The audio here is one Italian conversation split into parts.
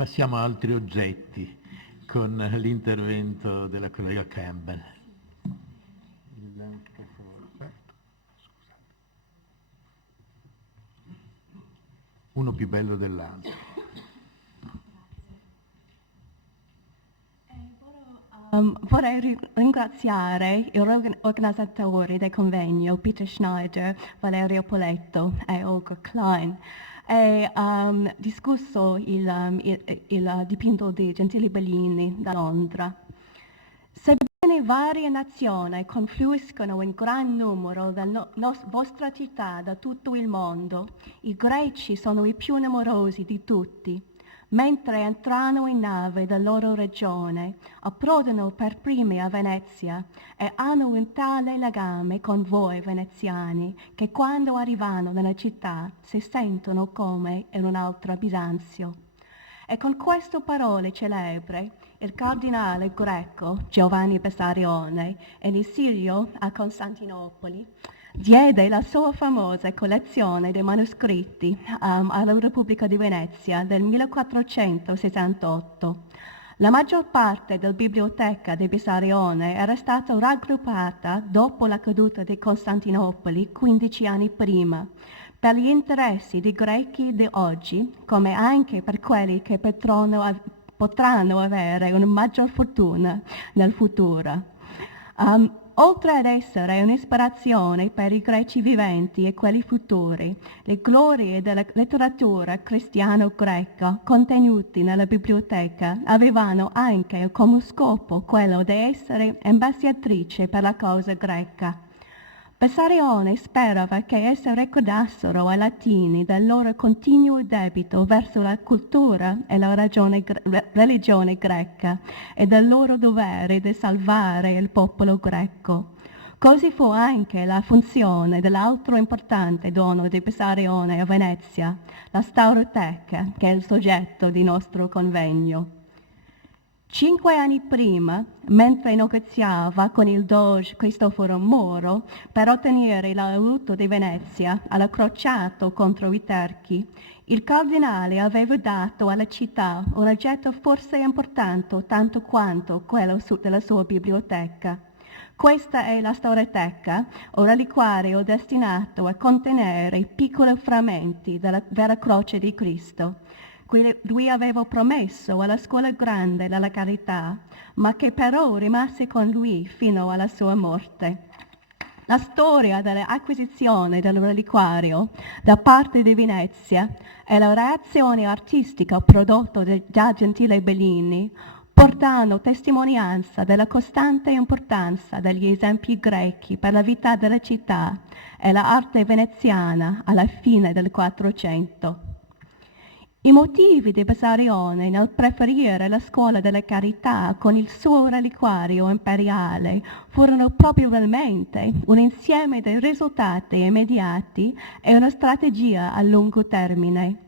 Passiamo a altri oggetti con l'intervento della collega Campbell. Uno più bello dell'altro. Vorrei ringraziare gli organizzatori del convegno, Peter Schneider, Valerio Poletto e Olga Klein, e discusso il dipinto di Gentile Bellini da Londra. Sebbene varie nazioni confluiscono in gran numero nella vostra città da tutto il mondo, i greci sono i più numerosi di tutti. Mentre entrano in nave dalla loro regione, approdano per primi a Venezia e hanno un tale legame con voi veneziani che quando arrivano nella città si sentono come in un'altra Bisanzio. E con queste parole celebre, il cardinale greco Giovanni Bessarione, in esilio a Costantinopoli, diede la sua famosa collezione di manoscritti alla Repubblica di Venezia del 1468. La maggior parte della biblioteca di Bessarione era stata raggruppata dopo la caduta di Costantinopoli 15 anni prima, per gli interessi dei greci di oggi, come anche per quelli che potranno avere una maggior fortuna nel futuro. Oltre ad essere un'ispirazione per i greci viventi e quelli futuri, le glorie della letteratura cristiano-greca contenuti nella biblioteca avevano anche come scopo quello di essere ambasciatrice per la causa greca. Bessarione sperava che essi ricordassero ai latini del loro continuo debito verso la cultura e la religione greca e del loro dovere di salvare il popolo greco. Così fu anche la funzione dell'altro importante dono di Bessarione a Venezia, la Stauroteca, che è il soggetto di nostro convegno. 5 anni prima, mentre negoziava con il doge Cristoforo Moro per ottenere l'aiuto di Venezia alla crociata contro i Turchi, il cardinale aveva dato alla città un oggetto forse importante tanto quanto quello della sua biblioteca. Questa è la Stauroteca, un reliquario destinato a contenere piccoli frammenti della vera croce di Cristo. Lui aveva promesso alla scuola grande della carità, ma che però rimase con lui fino alla sua morte. La storia dell'acquisizione del reliquario da parte di Venezia e la reazione artistica prodotta da Gentile Bellini portano testimonianza della costante importanza degli esempi greci per la vita della città e l'arte veneziana alla fine del Quattrocento. I motivi di Bessarione nel preferire la scuola della carità con il suo reliquario imperiale furono probabilmente un insieme di risultati immediati e una strategia a lungo termine.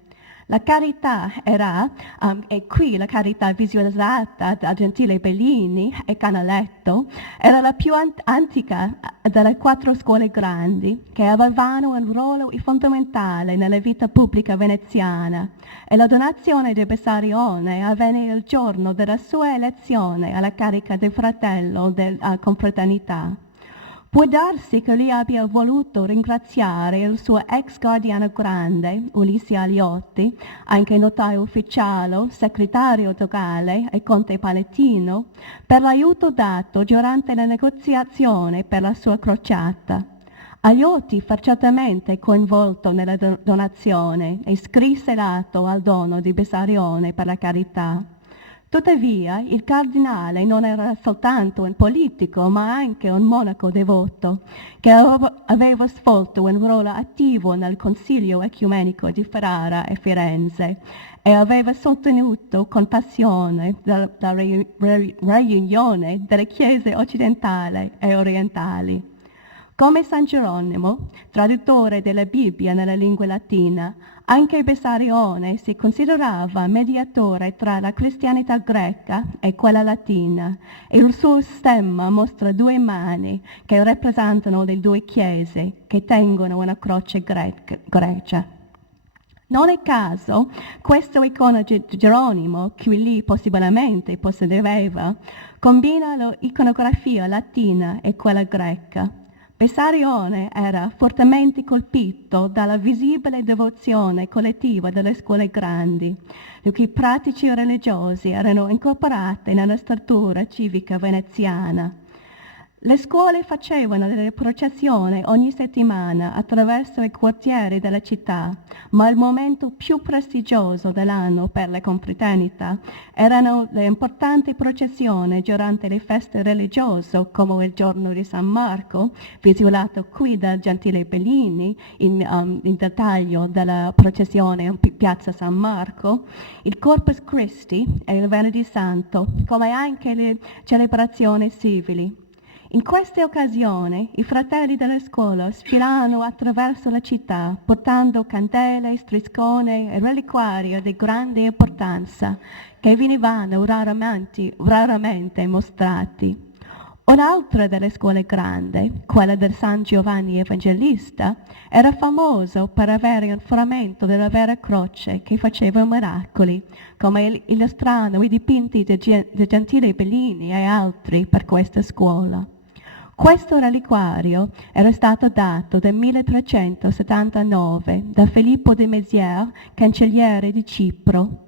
La carità era, e qui la carità visualizzata da Gentile Bellini e Canaletto, era la più antica delle 4 scuole grandi, che avevano un ruolo fondamentale nella vita pubblica veneziana, e la donazione di Bessarione avvenne il giorno della sua elezione alla carica di fratello della confraternita. Può darsi che lui abbia voluto ringraziare il suo ex guardiano grande, Ulisse Aliotti, anche notaio ufficiale, segretario dogale e conte palatino, per l'aiuto dato durante la negoziazione per la sua crociata. Aliotti fortunatamente coinvolto nella donazione e scrisse l'atto al dono di Bessarione per la carità. Tuttavia, il cardinale non era soltanto un politico, ma anche un monaco devoto, che aveva svolto un ruolo attivo nel Consiglio Ecumenico di Ferrara e Firenze e aveva sostenuto con passione la riunione delle chiese occidentali e orientali. Come San Geronimo, traduttore della Bibbia nella lingua latina, anche Bessarione si considerava mediatore tra la cristianità greca e quella latina, e il suo stemma mostra 2 mani che rappresentano le 2 chiese che tengono una croce grecia. Non a caso, questa icona di Geronimo, che lì possibilmente possedeva, combina l'iconografia latina e quella greca. Bessarione era fortemente colpito dalla visibile devozione collettiva delle scuole grandi, le cui pratici religiosi erano incorporate nella struttura civica veneziana. Le scuole facevano delle processioni ogni settimana attraverso i quartieri della città, ma il momento più prestigioso dell'anno per la confraternita erano le importanti processioni durante le feste religiose, come il giorno di San Marco, visualizzato qui dal Gentile Bellini in dettaglio della processione in piazza San Marco, il Corpus Christi e il Venerdì Santo, come anche le celebrazioni civili. In queste occasioni i fratelli della scuola sfilavano attraverso la città portando candele, striscone e reliquari di grande importanza che venivano raramente mostrati. Un'altra delle scuole grandi, quella del San Giovanni Evangelista, era famoso per avere un frammento della vera croce che faceva miracoli, come illustrano i dipinti di Gentile Bellini e altri per questa scuola. Questo reliquario era stato dato nel 1379 da Filippo de Mézières, cancelliere di Cipro.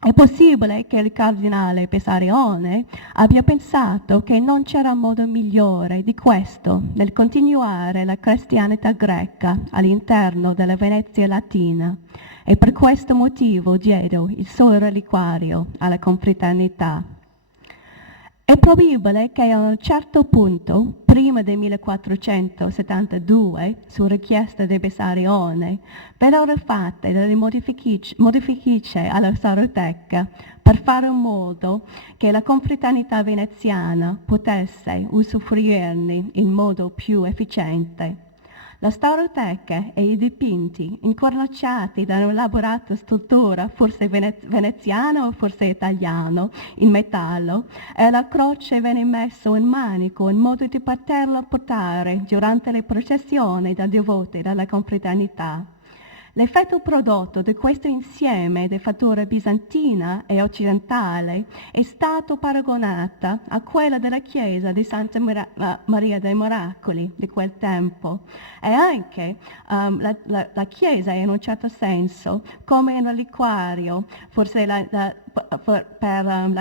È possibile che il cardinale Bessarione abbia pensato che non c'era modo migliore di questo nel continuare la cristianità greca all'interno della Venezia latina e per questo motivo diede il suo reliquario alla confraternita. È probabile che a un certo punto, prima del 1472, su richiesta di Bessarione, vennero fatte delle modifiche alla Staroteca per fare in modo che la confraternita veneziana potesse usufruirne in modo più efficiente. La Staroteca e i dipinti, incorniciati da un'elaborata struttura, forse veneziana o forse italiano, in metallo, e la croce venne messa in manico in modo di poterla portare durante le processioni da devoti della confraternita. L'effetto prodotto di questo insieme di fattura bizantina e occidentale è stato paragonato a quella della chiesa di Santa Maria dei Miracoli di quel tempo e anche la chiesa in un certo senso come un reliquario, forse la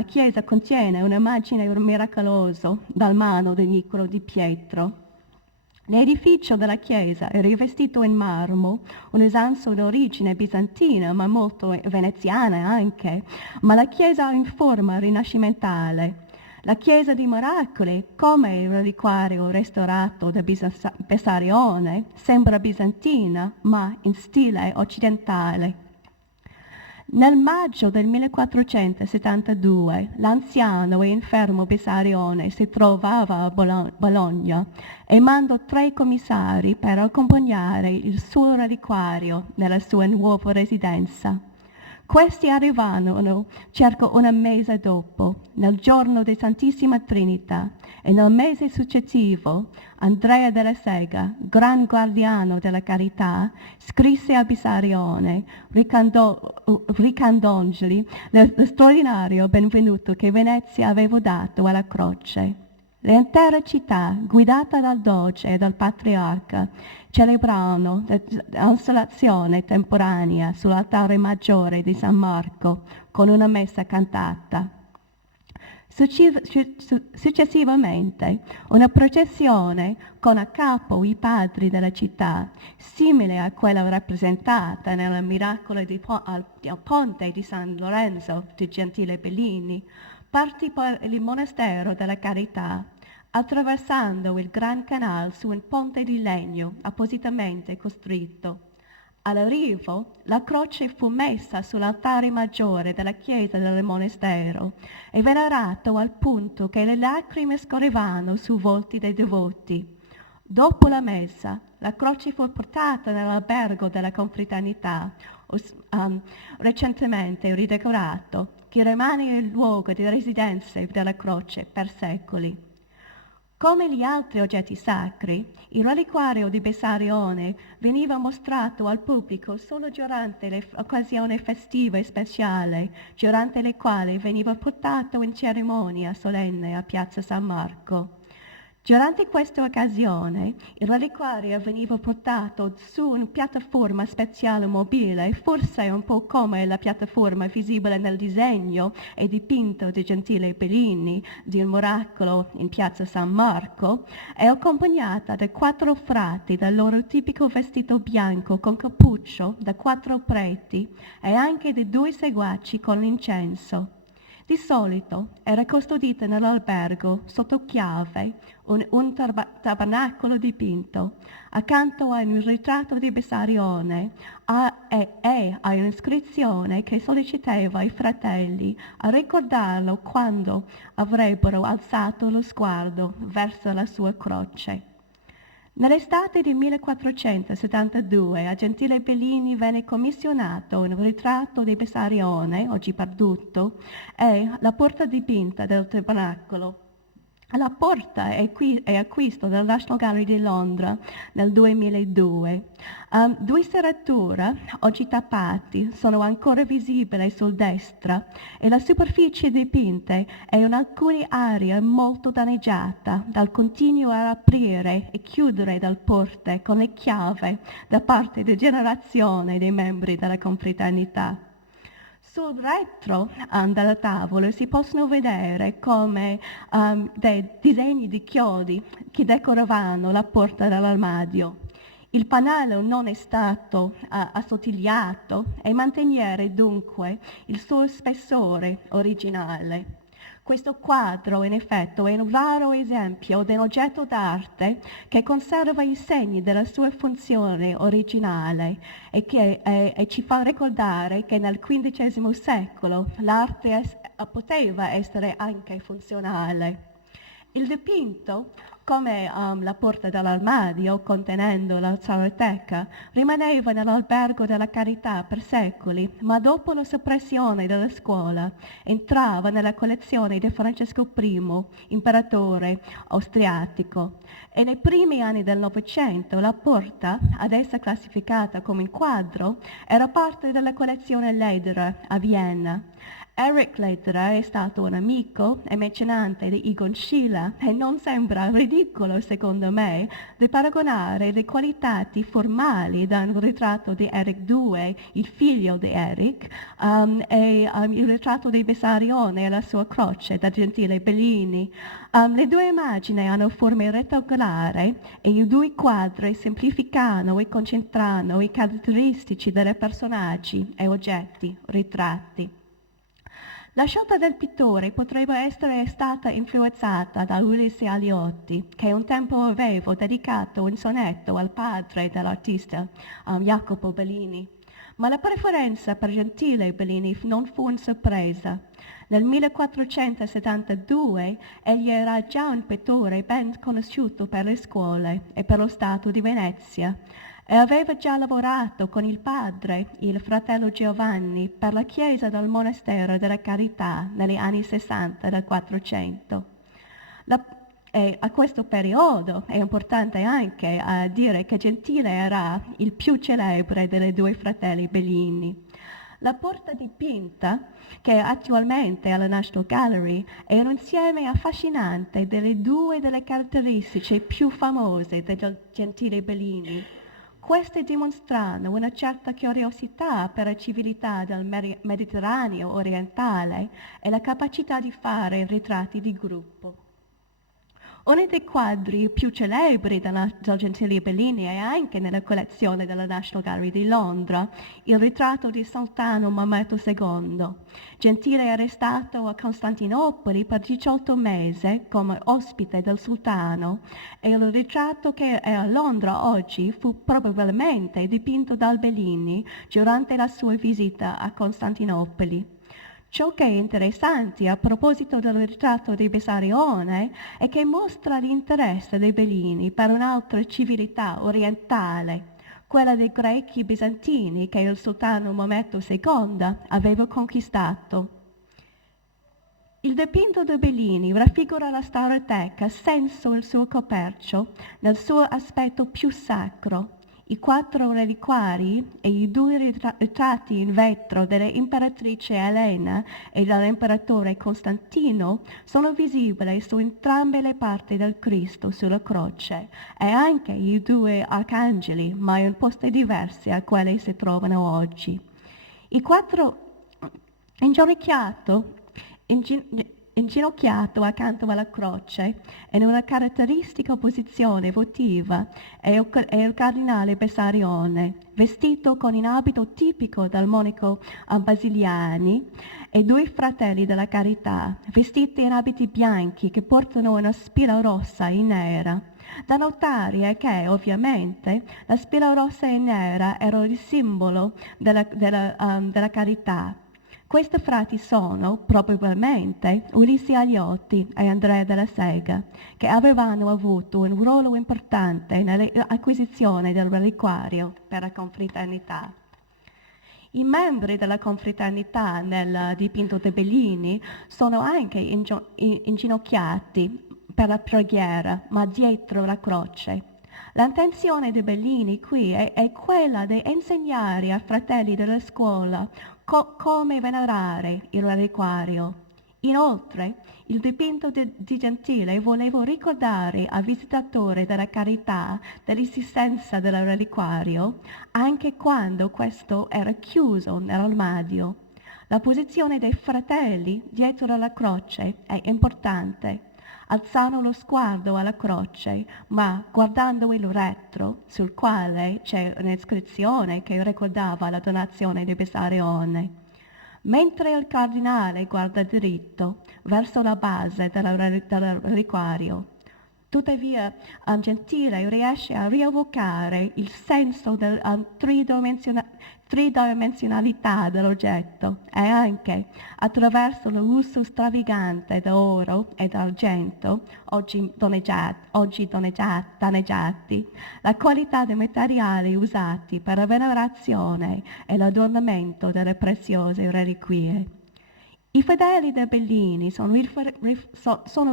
chiesa contiene un'immagine miracolosa dal mano di Niccolò di Pietro. L'edificio della chiesa è rivestito in marmo, un'usanza d'origine bizantina ma molto veneziana anche, ma la chiesa ha in forma rinascimentale. La chiesa di Miracoli, come il reliquario restaurato da Bessarione, sembra bizantina ma in stile occidentale. Nel maggio del 1472 l'anziano e infermo Bessarione si trovava a Bologna e mandò 3 commissari per accompagnare il suo reliquario nella sua nuova residenza. Questi arrivarono circa un mese dopo, nel giorno di Santissima Trinità, e nel mese successivo Andrea della Sega, gran guardiano della carità, scrisse a Bessarione, ricandongli lo straordinario benvenuto che Venezia aveva dato alla croce. L'intera città, guidata dal doge e dal patriarca, celebrano l'installazione temporanea sull'altare maggiore di San Marco con una messa cantata. Successivamente, una processione con a capo i padri della città, simile a quella rappresentata nel miracolo al ponte di San Lorenzo di Gentile Bellini, partì per il monastero della Carità, attraversando il Gran Canal su un ponte di legno appositamente costruito. All'arrivo, la croce fu messa sull'altare maggiore della chiesa del monastero e venerato al punto che le lacrime scorrevano sui volti dei devoti. Dopo la messa, la croce fu portata nell'albergo della confraternita, recentemente ridecorato, che rimane il luogo di residenza della croce per secoli. Come gli altri oggetti sacri, il reliquario di Bessarione veniva mostrato al pubblico solo durante le occasioni festive e speciali, durante le quali veniva portato in cerimonia solenne a Piazza San Marco. Durante questa occasione, il reliquario veniva portato su una piattaforma speciale mobile, forse un po' come la piattaforma visibile nel disegno e dipinto di Gentile Bellini di un miracolo in Piazza San Marco, e accompagnata da 4 frati dal loro tipico vestito bianco con cappuccio, da 4 preti e anche di 2 seguaci con l'incenso. Di solito era custodita nell'albergo sotto chiave un tabernacolo dipinto, accanto a un ritratto di Bessarione e a un'iscrizione che sollecitava i fratelli a ricordarlo quando avrebbero alzato lo sguardo verso la sua croce. Nell'estate del 1472 a Gentile Bellini venne commissionato un ritratto di Bessarione, oggi perduto, e la porta dipinta del tabernacolo. La porta è acquisto dal National Gallery di Londra nel 2002. 2 serrature, oggi tappati, sono ancora visibili sul destra e la superficie dipinta è in alcune aree molto danneggiata dal continuo aprire e chiudere delle porte con le chiavi da parte di generazioni dei membri della confraternita. Sul retro della tavola si possono vedere come dei disegni di chiodi che decoravano la porta dell'armadio. Il pannello non è stato assottigliato e mantenere dunque il suo spessore originale. Questo quadro, in effetti, è un raro esempio di un oggetto d'arte che conserva i segni della sua funzione originale e ci fa ricordare che nel XV secolo l'arte poteva essere anche funzionale. Il dipinto, come la porta dell'armadio contenendo la Zaroteca, rimaneva nell'albergo della Carità per secoli, ma dopo la soppressione della scuola entrava nella collezione di Francesco I, imperatore austriaco. E nei primi anni del Novecento la porta, adesso classificata come un quadro, era parte della collezione Lederer a Vienna. Erich Lederer è stato un amico e mecenate di Egon Schiele e non sembra ridicolo, secondo me, di paragonare le qualità formali da un ritratto di Erich II, il figlio di Erich, e il ritratto di Bessarione e la sua croce da Gentile Bellini. Le 2 immagini hanno forme rettangolari e i 2 quadri semplificano e concentrano i caratteristici dei personaggi e oggetti ritratti. La scelta del pittore potrebbe essere stata influenzata da Ulisse Aliotti, che un tempo aveva dedicato un sonetto al padre dell'artista, Jacopo Bellini. Ma la preferenza per Gentile Bellini non fu una sorpresa. Nel 1472 egli era già un pittore ben conosciuto per le scuole e per lo Stato di Venezia e aveva già lavorato con il padre, il fratello Giovanni, per la chiesa del monastero della Carità negli anni 60 del 400. E a questo periodo è importante anche dire che Gentile era il più celebre dei 2 fratelli Bellini. La porta dipinta, che attualmente è alla National Gallery, è un insieme affascinante delle 2 delle caratteristiche più famose del Gentile Bellini. Queste dimostrano una certa curiosità per la civiltà del Mediterraneo orientale e la capacità di fare ritratti di gruppo. Uno dei quadri più celebri del Gentile Bellini è anche nella collezione della National Gallery di Londra, il ritratto di Sultano Maometto II. Gentile era stato a Costantinopoli per 18 mesi come ospite del sultano e il ritratto che è a Londra oggi fu probabilmente dipinto dal Bellini durante la sua visita a Costantinopoli. Ciò che è interessante a proposito del ritratto di Bessarione è che mostra l'interesse dei Bellini per un'altra civiltà orientale, quella dei Greci bizantini che il sultano Maometto II aveva conquistato. Il dipinto di Bellini raffigura la Staroteca senza il suo coperchio, nel suo aspetto più sacro. I 4 reliquari e i 2 ritratti in vetro dell'imperatrice Elena e dell'imperatore Costantino sono visibili su entrambe le parti del Cristo sulla croce e anche i 2 arcangeli, ma in posti diversi a quelli si trovano oggi. I 4 inginocchiato accanto alla croce, in una caratteristica posizione votiva, è il cardinale Bessarione, vestito con un abito tipico del monaco basiliani, e 2 fratelli della Carità, vestiti in abiti bianchi che portano una spilla rossa e nera. Da notare è che, ovviamente, la spilla rossa e nera era il simbolo della carità. Questi frati sono, probabilmente, Ulisse Agliotti e Andrea della Sega, che avevano avuto un ruolo importante nell'acquisizione del reliquario per la confraternita. I membri della confraternita nel dipinto di Bellini sono anche inginocchiati per la preghiera, ma dietro la croce. L'intenzione di Bellini qui è quella di insegnare ai fratelli della scuola come venerare il reliquario. Inoltre, il dipinto di Gentile voleva ricordare al visitatore della carità dell'esistenza del reliquario anche quando questo era chiuso nell'armadio. La posizione dei fratelli dietro la croce è importante. Alzano lo sguardo alla croce, ma guardando il retro, sul quale c'è un'iscrizione che ricordava la donazione di Bessarione. Mentre il cardinale guarda dritto verso la base del reliquario. Tuttavia, Gentile riesce a rievocare il senso della tridimensionalità dell'oggetto e anche, attraverso l'uso stravagante d'oro e d'argento, oggi danneggiati, la qualità dei materiali usati per la venerazione e l'adornamento delle preziose reliquie. I fedeli dei Bellini sono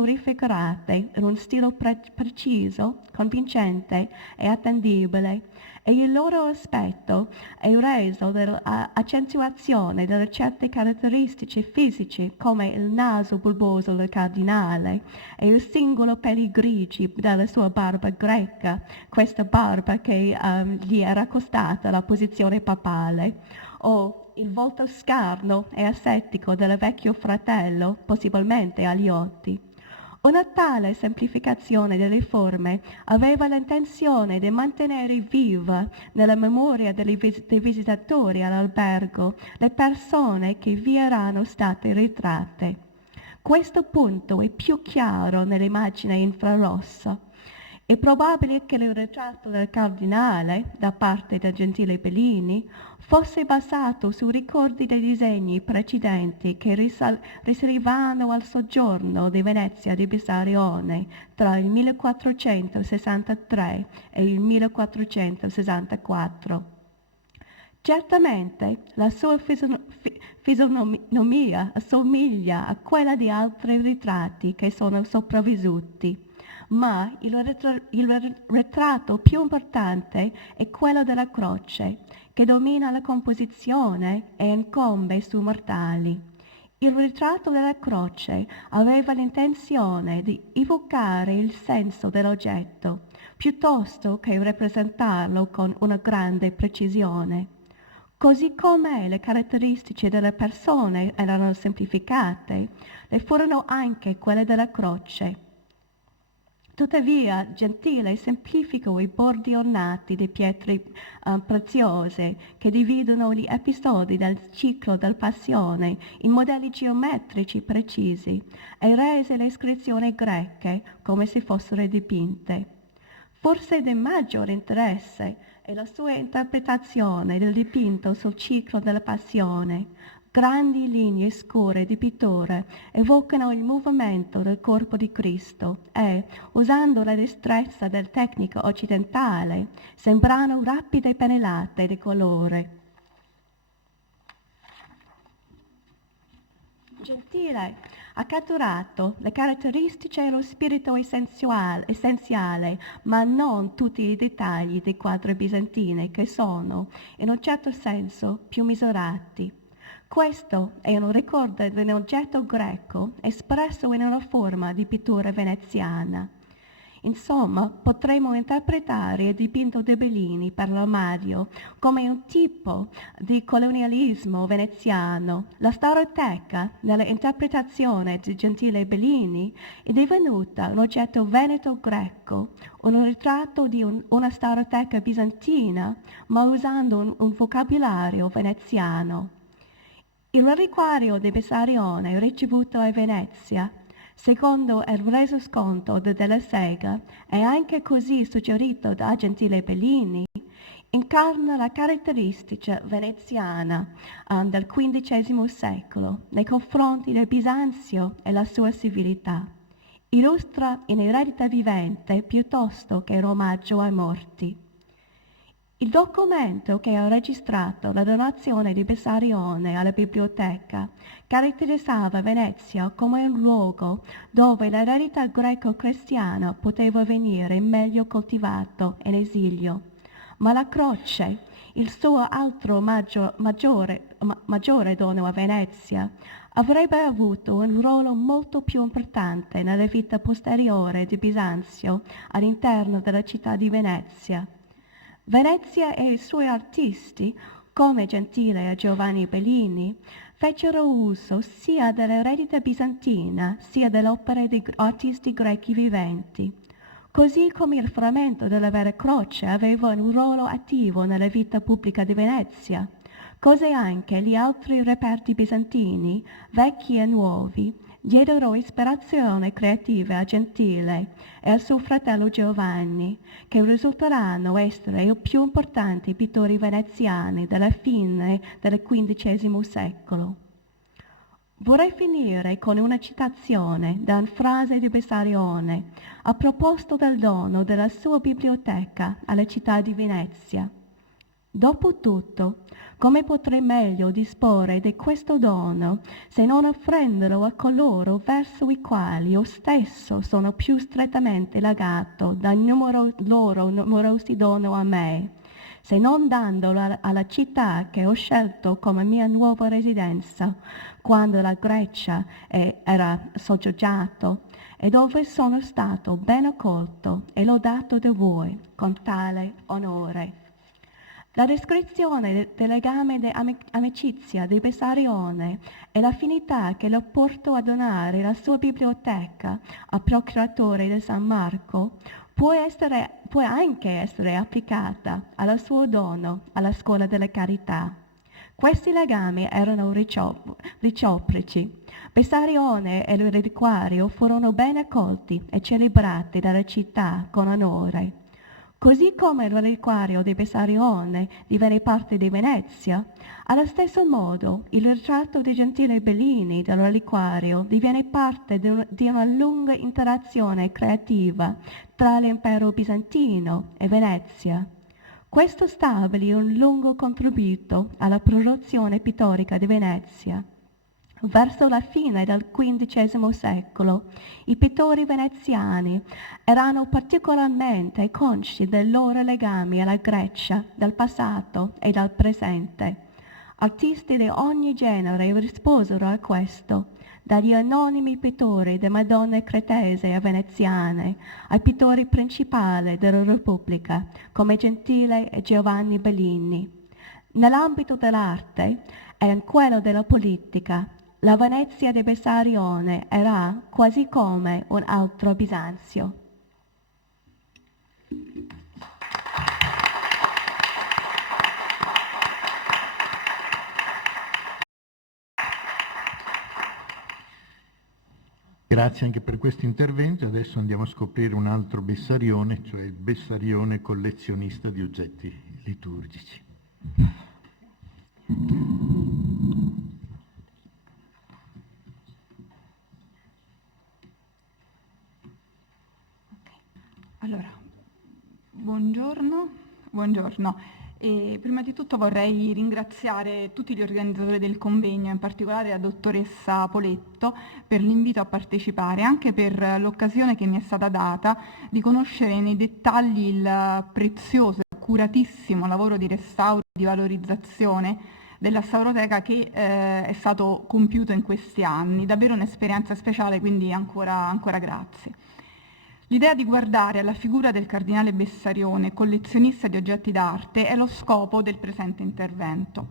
raffigurati in un stile preciso, convincente e attendibile, e il loro aspetto è reso dall'accentuazione di certe caratteristiche fisiche come il naso bulboso del cardinale e il singolo peli grigi della sua barba greca, questa barba che gli era costata la posizione papale, o il volto scarno e ascetico del vecchio fratello, possibilmente Agliotti. Una tale semplificazione delle forme aveva l'intenzione di mantenere viva nella memoria dei visitatori all'albergo le persone che vi erano state ritratte. Questo punto è più chiaro nell'immagine infrarossa. È probabile che il ritratto del cardinale, da parte del Gentile Bellini, fosse basato su ricordi dei disegni precedenti che risalivano al soggiorno di Venezia di Bessarione tra il 1463 e il 1464. Certamente la sua fisionomia assomiglia a quella di altri ritratti che sono sopravvissuti, ma il ritratto più importante è quello della croce, che domina la composizione e incombe sui mortali. Il ritratto della croce aveva l'intenzione di evocare il senso dell'oggetto, piuttosto che rappresentarlo con una grande precisione. Così come le caratteristiche delle persone erano semplificate, le furono anche quelle della croce. Tuttavia, Gentile semplificò i bordi ornati di pietre preziose che dividono gli episodi del ciclo della Passione in modelli geometrici precisi e rese le iscrizioni greche come se fossero dipinte. Forse di maggior interesse è la sua interpretazione del dipinto sul ciclo della Passione. Grandi linee scure di pittore evocano il movimento del corpo di Cristo e, usando la destrezza del tecnico occidentale, sembrano rapide pennellate di colore. Gentile Ha catturato le caratteristiche e lo spirito essenziale, ma non tutti i dettagli dei quadri bizantini che sono, in un certo senso, più misurati. Questo è un ricordo di un oggetto greco espresso in una forma di pittura veneziana. Insomma, potremmo interpretare il dipinto di Bellini per l'armadio come un tipo di colonialismo veneziano. La staroteca, nell'interpretazione di Gentile Bellini, è divenuta un oggetto veneto-greco, un ritratto di una staroteca bizantina, ma usando un vocabolario veneziano. Il reliquario di Bessarione ricevuto a Venezia, secondo il resoconto di Della Sega, e anche così suggerito da Gentile Bellini, incarna la caratteristica veneziana del XV secolo nei confronti del Bisanzio e la sua civiltà. Illustra in eredità vivente piuttosto che in omaggio ai morti. Il documento che ha registrato la donazione di Bessarione alla biblioteca caratterizzava Venezia come un luogo dove l'eredità greco-cristiana poteva venire meglio coltivato in esilio. Ma la croce, il suo altro maggiore dono a Venezia, avrebbe avuto un ruolo molto più importante nella vita posteriore di Bisanzio all'interno della città di Venezia. Venezia e i suoi artisti, come Gentile e Giovanni Bellini, fecero uso sia dell'eredità bizantina sia delle opere di artisti grechi viventi. Così come il frammento della Vera Croce aveva un ruolo attivo nella vita pubblica di Venezia, così anche gli altri reperti bizantini, vecchi e nuovi, diedero ispirazione creativa a Gentile e al suo fratello Giovanni, che risulteranno essere i più importanti pittori veneziani della fine del XV secolo. Vorrei finire con una citazione da una frase di Bessarione a proposito del dono della sua biblioteca alla città di Venezia. Dopotutto, come potrei meglio disporre di questo dono se non offrendolo a coloro verso i quali io stesso sono più strettamente legato dai loro numerosi doni a me, se non dandolo alla città che ho scelto come mia nuova residenza quando la Grecia era soggiogato e dove sono stato ben accolto e lodato da voi con tale onore. La descrizione del legame di amicizia di Bessarione e l'affinità che lo portò a donare la sua biblioteca al procuratore di San Marco può anche essere applicata al suo dono alla scuola della carità. Questi legami erano reciproci. Bessarione e il reliquario furono ben accolti e celebrati dalla città con onore. Così come il reliquario di Bessarione divenne parte di Venezia, allo stesso modo il ritratto di Gentile Bellini del reliquario diviene parte di una lunga interazione creativa tra l'impero bizantino e Venezia. Questo stabilì un lungo contributo alla produzione pittorica di Venezia. Verso la fine del XV secolo, i pittori veneziani erano particolarmente consci dei loro legami alla Grecia, del passato e del presente. Artisti di ogni genere risposero a questo, dagli anonimi pittori di Madonne cretese e veneziane ai pittori principali della Repubblica, come Gentile e Giovanni Bellini. Nell'ambito dell'arte e in quello della politica, la Venezia di Bessarione era quasi come un altro Bisanzio. Grazie anche per questo intervento. Adesso andiamo a scoprire un altro Bessarione, cioè il Bessarione collezionista di oggetti liturgici. Allora, buongiorno. E prima di tutto vorrei ringraziare tutti gli organizzatori del convegno, in particolare la dottoressa Poletto, per l'invito a partecipare, anche per l'occasione che mi è stata data di conoscere nei dettagli il prezioso e accuratissimo lavoro di restauro e di valorizzazione della Sauroteca che è stato compiuto in questi anni. Davvero un'esperienza speciale, quindi ancora grazie. L'idea di guardare alla figura del cardinale Bessarione, collezionista di oggetti d'arte, è lo scopo del presente intervento.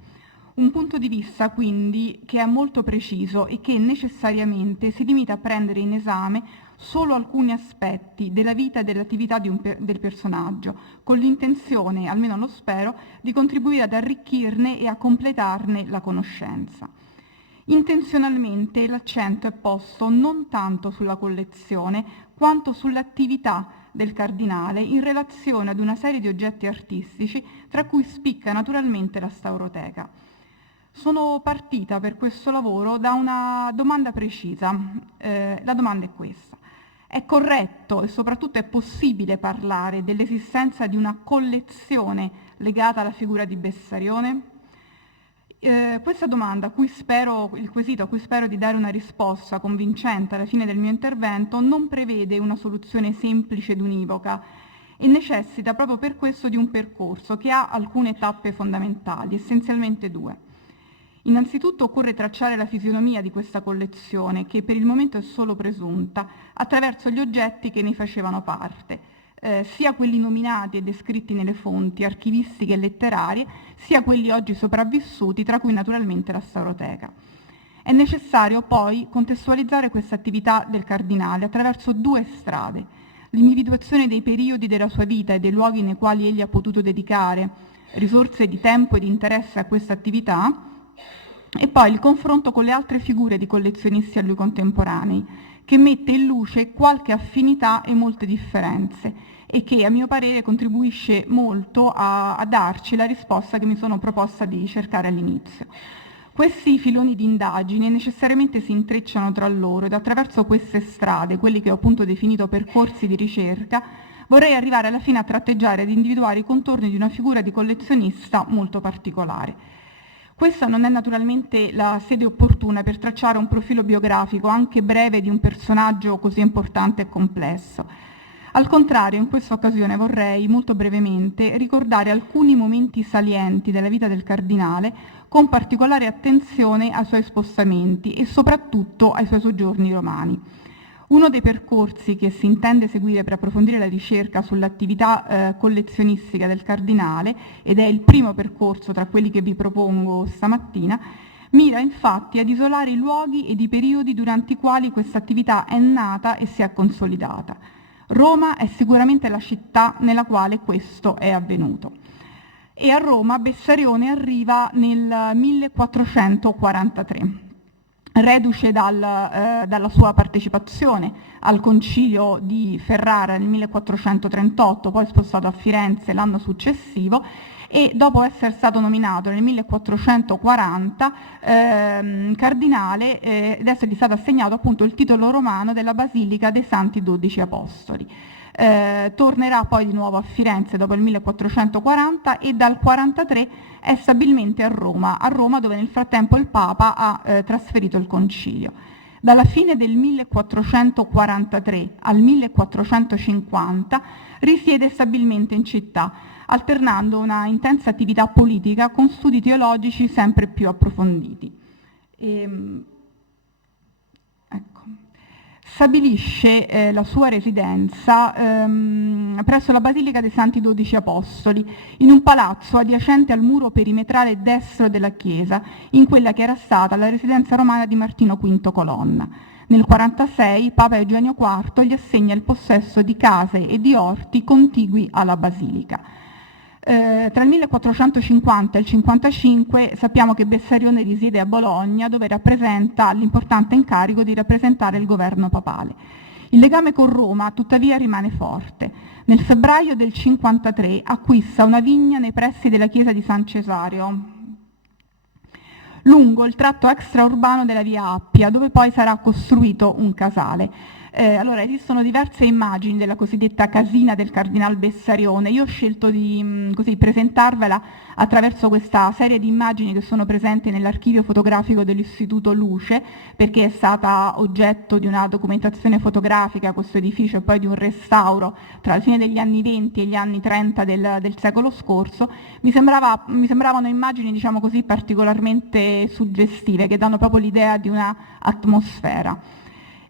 Un punto di vista, quindi, che è molto preciso e che necessariamente si limita a prendere in esame solo alcuni aspetti della vita e dell'attività del personaggio, con l'intenzione, almeno lo spero, di contribuire ad arricchirne e a completarne la conoscenza. Intenzionalmente l'accento è posto non tanto sulla collezione quanto sull'attività del cardinale in relazione ad una serie di oggetti artistici, tra cui spicca naturalmente la Stauroteca. Sono partita per questo lavoro da una domanda precisa. La domanda è questa: è corretto e soprattutto è possibile parlare dell'esistenza di una collezione legata alla figura di Bessarione? Questa domanda, il quesito a cui spero di dare una risposta convincente alla fine del mio intervento, non prevede una soluzione semplice ed univoca e necessita proprio per questo di un percorso che ha alcune tappe fondamentali, essenzialmente due. Innanzitutto occorre tracciare la fisionomia di questa collezione, che per il momento è solo presunta, attraverso gli oggetti che ne facevano parte, sia quelli nominati e descritti nelle fonti archivistiche e letterarie, sia quelli oggi sopravvissuti, tra cui naturalmente la Stauroteca. È necessario poi contestualizzare questa attività del cardinale attraverso due strade: l'individuazione dei periodi della sua vita e dei luoghi nei quali egli ha potuto dedicare risorse di tempo e di interesse a questa attività, e poi il confronto con le altre figure di collezionisti a lui contemporanei, che mette in luce qualche affinità e molte differenze e che a mio parere contribuisce molto a darci la risposta che mi sono proposta di cercare all'inizio. Questi filoni di indagine necessariamente si intrecciano tra loro ed attraverso queste strade, quelli che ho appunto definito percorsi di ricerca, vorrei arrivare alla fine a tratteggiare ed individuare i contorni di una figura di collezionista molto particolare. Questa non è naturalmente la sede opportuna per tracciare un profilo biografico anche breve di un personaggio così importante e complesso. Al contrario, in questa occasione vorrei molto brevemente ricordare alcuni momenti salienti della vita del cardinale, con particolare attenzione ai suoi spostamenti e soprattutto ai suoi soggiorni romani. Uno dei percorsi che si intende seguire per approfondire la ricerca sull'attività collezionistica del cardinale, ed è il primo percorso tra quelli che vi propongo stamattina, mira infatti ad isolare i luoghi ed i periodi durante i quali questa attività è nata e si è consolidata. Roma è sicuramente la città nella quale questo è avvenuto. E a Roma Bessarione arriva nel 1443. Reduce dalla sua partecipazione al concilio di Ferrara nel 1438, poi spostato a Firenze l'anno successivo, e dopo essere stato nominato nel 1440 cardinale ed essergli stato assegnato appunto il titolo romano della Basilica dei Santi 12 Apostoli. Tornerà poi di nuovo a Firenze dopo il 1440 e dal 43 è stabilmente a Roma dove nel frattempo il Papa ha trasferito il concilio. Dalla fine del 1443 al 1450 risiede stabilmente in città, alternando una intensa attività politica con studi teologici sempre più approfonditi. Stabilisce la sua residenza presso la Basilica dei Santi 12 Apostoli, in un palazzo adiacente al muro perimetrale destro della chiesa, in quella che era stata la residenza romana di Martino V Colonna. Nel 46 Papa Eugenio IV gli assegna il possesso di case e di orti contigui alla Basilica. Tra il 1450 e il 55 sappiamo che Bessarione risiede a Bologna, dove rappresenta l'importante incarico di rappresentare il governo papale. Il legame con Roma tuttavia rimane forte. Nel febbraio del 53 acquista una vigna nei pressi della chiesa di San Cesario, lungo il tratto extraurbano della via Appia, dove poi sarà costruito un casale. Allora, esistono diverse immagini della cosiddetta casina del Cardinal Bessarione. Io ho scelto di così presentarvela attraverso questa serie di immagini che sono presenti nell'archivio fotografico dell'Istituto Luce, perché è stata oggetto di una documentazione fotografica questo edificio e poi di un restauro tra la fine degli anni 20 e gli anni 30 del secolo scorso. Mi sembravano immagini, diciamo così, particolarmente suggestive, che danno proprio l'idea di una atmosfera.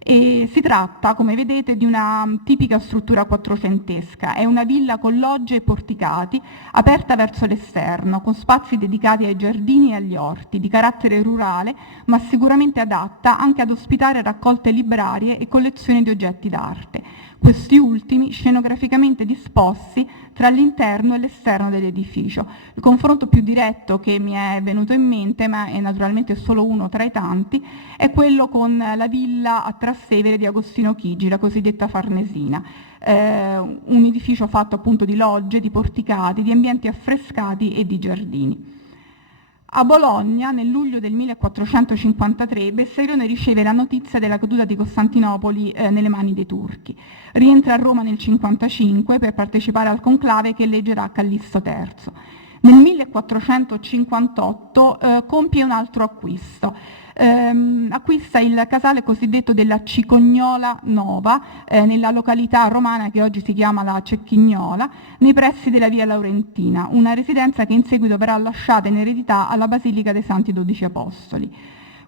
E si tratta, come vedete, di una tipica struttura quattrocentesca. È una villa con logge e porticati, aperta verso l'esterno, con spazi dedicati ai giardini e agli orti, di carattere rurale, ma sicuramente adatta anche ad ospitare raccolte librarie e collezioni di oggetti d'arte. Questi ultimi scenograficamente disposti tra l'interno e l'esterno dell'edificio. Il confronto più diretto che mi è venuto in mente, ma è naturalmente solo uno tra i tanti, è quello con la villa a Trastevere di Agostino Chigi, la cosiddetta Farnesina. Un edificio fatto appunto di logge, di porticati, di ambienti affrescati e di giardini. A Bologna, nel luglio del 1453, Bessarione riceve la notizia della caduta di Costantinopoli nelle mani dei turchi. Rientra a Roma nel 1955 per partecipare al conclave che eleggerà Callisto III. Nel 1458 compie un altro acquisto. Acquista il casale cosiddetto della Cicognola Nova, nella località romana che oggi si chiama la Cecchignola, nei pressi della via Laurentina, una residenza che in seguito verrà lasciata in eredità alla Basilica dei Santi Dodici Apostoli.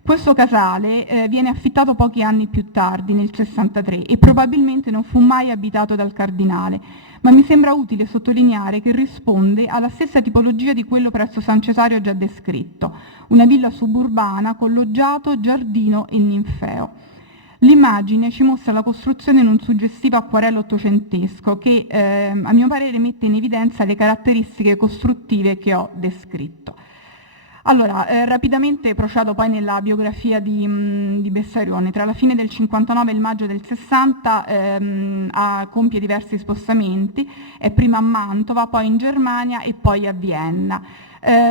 Questo casale viene affittato pochi anni più tardi, nel 63, e probabilmente non fu mai abitato dal cardinale, ma mi sembra utile sottolineare che risponde alla stessa tipologia di quello presso San Cesario già descritto, una villa suburbana con loggiato, giardino e ninfeo. L'immagine ci mostra la costruzione in un suggestivo acquarello ottocentesco che, a mio parere, mette in evidenza le caratteristiche costruttive che ho descritto. Allora, rapidamente procedo poi nella biografia di Bessarione. Tra la fine del 59 e il maggio del 60 compie diversi spostamenti, è prima a Mantova, poi in Germania e poi a Vienna.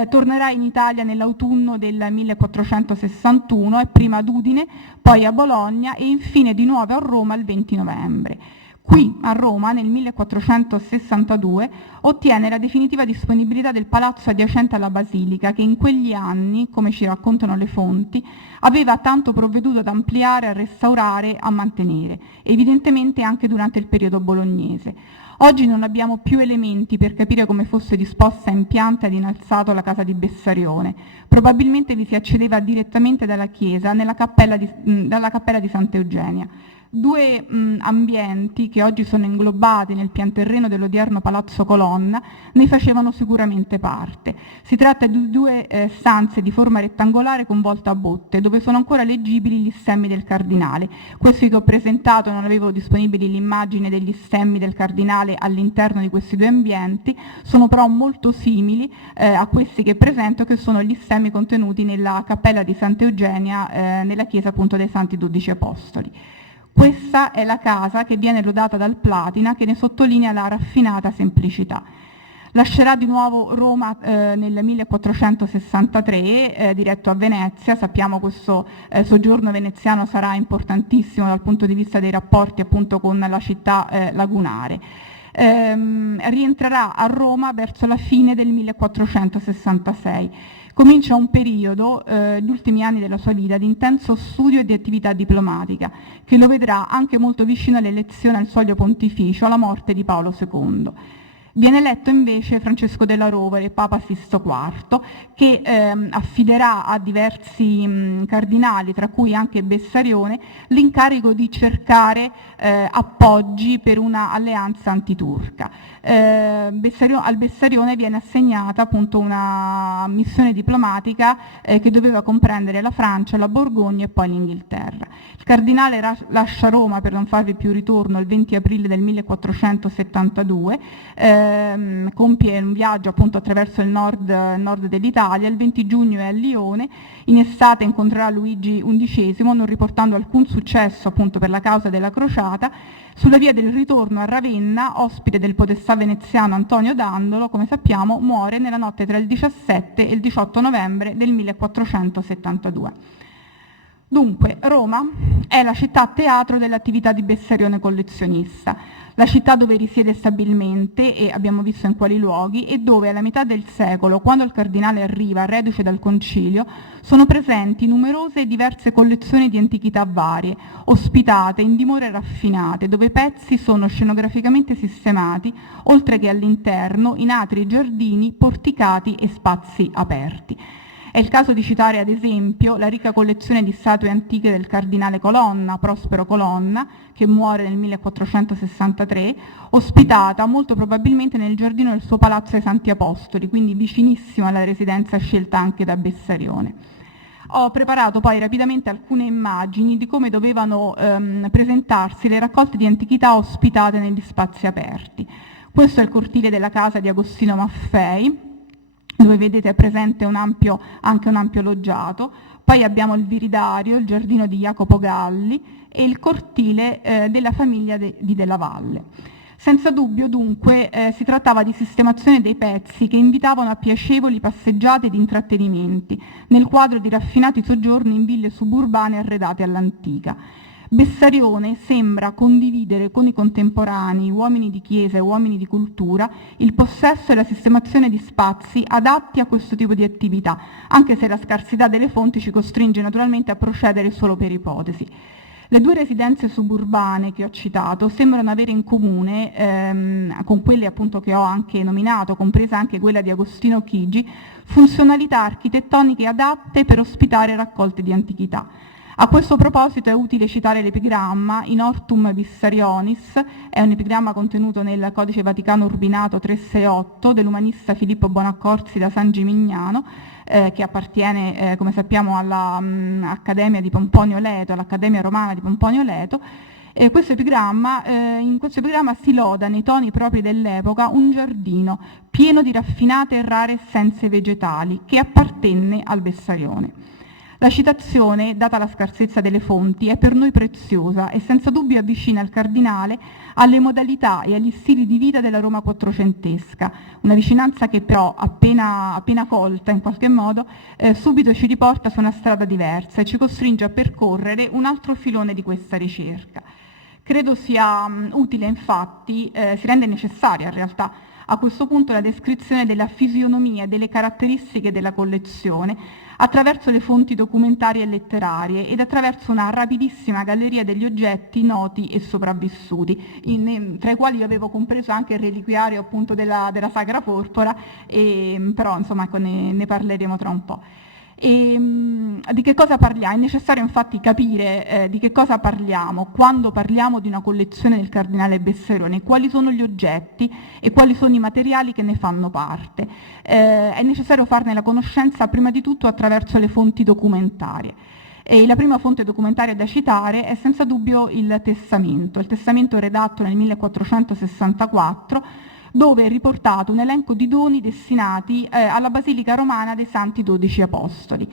Tornerà in Italia nell'autunno del 1461, è prima ad Udine, poi a Bologna e infine di nuovo a Roma il 20 novembre. Qui, a Roma, nel 1462, ottiene la definitiva disponibilità del palazzo adiacente alla Basilica, che in quegli anni, come ci raccontano le fonti, aveva tanto provveduto ad ampliare, a restaurare, a mantenere, evidentemente anche durante il periodo bolognese. Oggi non abbiamo più elementi per capire come fosse disposta in pianta ed in alzato la casa di Bessarione. Probabilmente vi si accedeva direttamente dalla chiesa dalla cappella di Santa Eugenia. Due ambienti che oggi sono inglobati nel pianterreno dell'odierno Palazzo Colonna ne facevano sicuramente parte. Si tratta di due stanze di forma rettangolare con volta a botte, dove sono ancora leggibili gli stemmi del cardinale. Questi che ho presentato, non avevo disponibili l'immagine degli stemmi del cardinale all'interno di questi due ambienti, sono però molto simili a questi che presento, che sono gli stemmi contenuti nella cappella di Santa Eugenia, nella chiesa appunto dei Santi Dodici Apostoli. Questa è la casa che viene lodata dal Platina, che ne sottolinea la raffinata semplicità. Lascerà di nuovo Roma nel 1463, diretto a Venezia. Sappiamo questo soggiorno veneziano sarà importantissimo dal punto di vista dei rapporti appunto con la città lagunare. Rientrerà a Roma verso la fine del 1466. Comincia un periodo, gli ultimi anni della sua vita, di intenso studio e di attività diplomatica, che lo vedrà anche molto vicino all'elezione al soglio pontificio alla morte di Paolo II. Viene eletto invece Francesco della Rovere, Papa Sisto IV, che affiderà a diversi cardinali, tra cui anche Bessarione, l'incarico di cercare appoggi per una alleanza antiturca. Al Bessarione viene assegnata appunto una missione diplomatica che doveva comprendere la Francia, la Borgogna e poi l'Inghilterra. Il cardinale lascia Roma per non farvi più ritorno il 20 aprile del 1472, compie un viaggio appunto attraverso il nord dell'Italia, il 20 giugno è a Lione, in estate incontrerà Luigi XI, non riportando alcun successo appunto per la causa della crociata. Sulla via del ritorno a Ravenna, ospite del podestà veneziano Antonio Dandolo, come sappiamo, muore nella notte tra il 17 e il 18 novembre del 1472. Dunque, Roma è la città teatro dell'attività di Bessarione collezionista, la città dove risiede stabilmente, e abbiamo visto in quali luoghi, e dove alla metà del secolo, quando il cardinale arriva, reduce dal concilio, sono presenti numerose e diverse collezioni di antichità varie, ospitate in dimore raffinate, dove i pezzi sono scenograficamente sistemati, oltre che all'interno, in atri, giardini, porticati e spazi aperti. È il caso di citare ad esempio la ricca collezione di statue antiche del cardinale Colonna, Prospero Colonna, che muore nel 1463, ospitata molto probabilmente nel giardino del suo palazzo ai Santi Apostoli, quindi vicinissimo alla residenza scelta anche da Bessarione. Ho preparato poi rapidamente alcune immagini di come dovevano presentarsi le raccolte di antichità ospitate negli spazi aperti. Questo è il cortile della casa di Agostino Maffei, dove vedete è presente anche un ampio loggiato. Poi abbiamo il Viridario, il giardino di Jacopo Galli e il cortile della famiglia di Della Valle. Senza dubbio, dunque, si trattava di sistemazione dei pezzi che invitavano a piacevoli passeggiate ed intrattenimenti, nel quadro di raffinati soggiorni in ville suburbane arredate all'antica. Bessarione sembra condividere con i contemporanei, uomini di chiesa e uomini di cultura, il possesso e la sistemazione di spazi adatti a questo tipo di attività, anche se la scarsità delle fonti ci costringe naturalmente a procedere solo per ipotesi. Le due residenze suburbane che ho citato sembrano avere in comune, con quelle appunto che ho anche nominato, compresa anche quella di Agostino Chigi, funzionalità architettoniche adatte per ospitare raccolte di antichità. A questo proposito è utile citare l'epigramma In Hortum Vissarionis, è un epigramma contenuto nel Codice Vaticano Urbinato 368 dell'umanista Filippo Bonaccorsi da San Gimignano, che appartiene, come sappiamo, all'Accademia di Pomponio Leto, all'Accademia Romana di Pomponio Leto. In questo epigramma si loda nei toni propri dell'epoca un giardino pieno di raffinate e rare essenze vegetali che appartenne al Bessarione. La citazione, data la scarsezza delle fonti, è per noi preziosa e senza dubbio avvicina il cardinale alle modalità e agli stili di vita della Roma quattrocentesca, una vicinanza che però, appena colta in qualche modo, subito ci riporta su una strada diversa e ci costringe a percorrere un altro filone di questa ricerca. Credo sia utile, infatti, si rende necessaria in realtà a questo punto la descrizione della fisionomia e delle caratteristiche della collezione attraverso le fonti documentarie e letterarie ed attraverso una rapidissima galleria degli oggetti noti e sopravvissuti, tra i quali io avevo compreso anche il reliquiario appunto della Sacra Porpora, però insomma ecco, ne parleremo tra un po'. Di che cosa parliamo? È necessario infatti capire di che cosa parliamo quando parliamo di una collezione del cardinale Bessarione, quali sono gli oggetti e quali sono i materiali che ne fanno parte. È necessario farne la conoscenza prima di tutto attraverso le fonti documentarie. E la prima fonte documentaria da citare è senza dubbio il testamento redatto nel 1464, dove è riportato un elenco di doni destinati alla Basilica Romana dei Santi 12 Apostoli.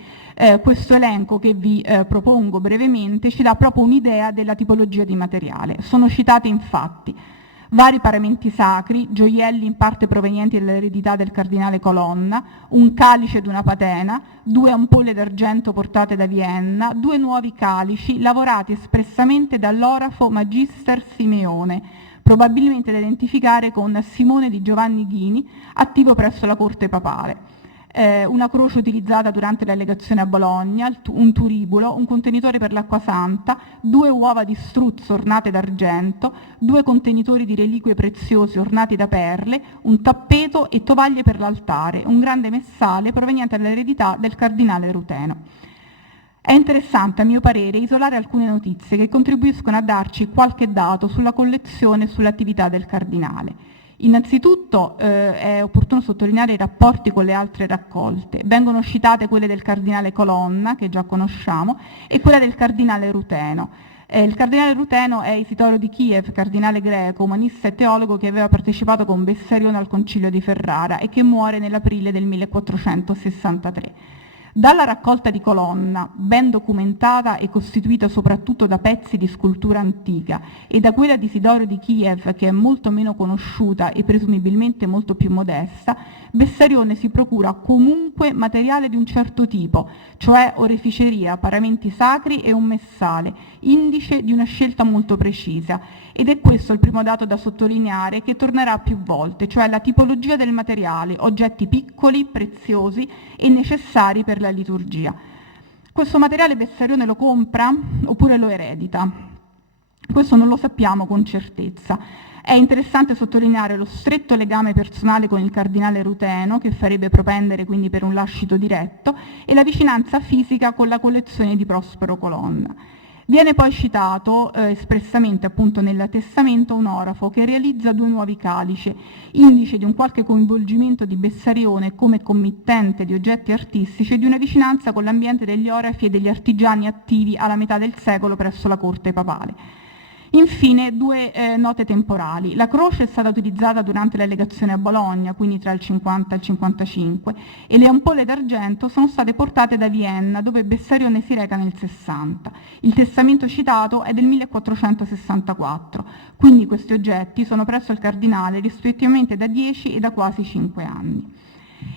Questo elenco, che vi propongo brevemente, ci dà proprio un'idea della tipologia di materiale. Sono citati infatti vari paramenti sacri, gioielli in parte provenienti dall'eredità del cardinale Colonna, un calice ed una patena, 2 ampolle d'argento portate da Vienna, 2 nuovi calici lavorati espressamente dall'orafo Magister Simeone, probabilmente da identificare con Simone di Giovanni Ghini, attivo presso la corte papale. Una croce utilizzata durante la legazione a Bologna, un turibulo, un contenitore per l'acqua santa, 2 uova di struzzo ornate d'argento, 2 contenitori di reliquie preziose ornati da perle, un tappeto e tovaglie per l'altare, un grande messale proveniente dall'eredità del cardinale Ruteno. È interessante, a mio parere, isolare alcune notizie che contribuiscono a darci qualche dato sulla collezione e sull'attività del cardinale. Innanzitutto è opportuno sottolineare i rapporti con le altre raccolte. Vengono citate quelle del cardinale Colonna, che già conosciamo, e quella del cardinale Ruteno. Il cardinale Ruteno è Isidoro di Kiev, cardinale greco, umanista e teologo che aveva partecipato con Bessarione al concilio di Ferrara e che muore nell'aprile del 1463. Dalla raccolta di colonna, ben documentata e costituita soprattutto da pezzi di scultura antica, e da quella di Isidoro di Kiev, che è molto meno conosciuta e presumibilmente molto più modesta, Bessarione si procura comunque materiale di un certo tipo, cioè oreficeria, paramenti sacri e un messale, indice di una scelta molto precisa. Ed è questo il primo dato da sottolineare, che tornerà più volte, cioè la tipologia del materiale, oggetti piccoli, preziosi e necessari per la liturgia. Questo materiale Bessarione lo compra oppure lo eredita? Questo non lo sappiamo con certezza. È interessante sottolineare lo stretto legame personale con il cardinale Ruteno, che farebbe propendere quindi per un lascito diretto, e la vicinanza fisica con la collezione di Prospero Colonna. Viene poi citato espressamente appunto nel testamento un orafo che realizza 2 nuovi calici, indice di un qualche coinvolgimento di Bessarione come committente di oggetti artistici e di una vicinanza con l'ambiente degli orafi e degli artigiani attivi alla metà del secolo presso la corte papale. Infine 2 note temporali. La croce è stata utilizzata durante la legazione a Bologna, quindi tra il 50 e il 55, e le ampolle d'argento sono state portate da Vienna, dove Bessarione si reca nel 60. Il testamento citato è del 1464, quindi questi oggetti sono presso il cardinale rispettivamente da 10 e da quasi 5 anni.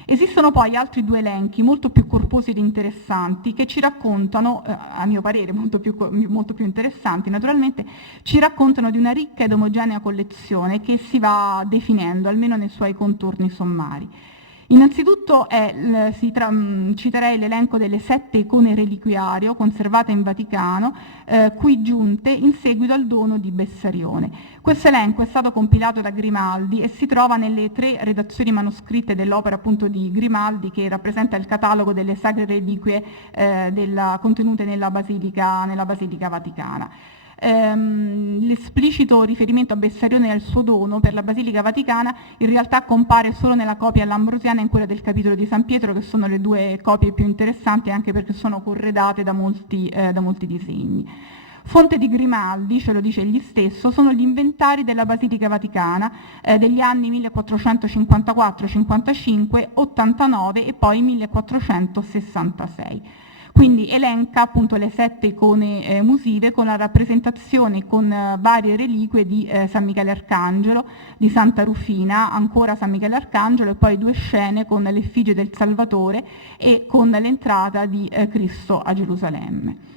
Esistono poi altri 2 elenchi molto più corposi ed interessanti che ci raccontano, a mio parere molto più interessanti naturalmente, ci raccontano di una ricca ed omogenea collezione che si va definendo, almeno nei suoi contorni sommari. Innanzitutto citerei l'elenco delle 7 icone reliquiario conservate in Vaticano, qui giunte in seguito al dono di Bessarione. Questo elenco è stato compilato da Grimaldi e si trova nelle 3 redazioni manoscritte dell'opera appunto di Grimaldi, che rappresenta il catalogo delle sacre reliquie contenute nella Basilica Vaticana. L'esplicito riferimento a Bessarione e al suo dono per la Basilica Vaticana in realtà compare solo nella copia all'Ambrosiana e in quella del capitolo di San Pietro, che sono le 2 copie più interessanti, anche perché sono corredate da molti disegni. Fonte di Grimaldi, ce lo dice egli stesso, sono gli inventari della Basilica Vaticana degli anni 1454-55, 89 e poi 1466. Quindi elenca appunto le 7 icone musive con la rappresentazione con varie reliquie di San Michele Arcangelo, di Santa Rufina, ancora San Michele Arcangelo, e poi 2 scene con l'effigie del Salvatore e con l'entrata di Cristo a Gerusalemme.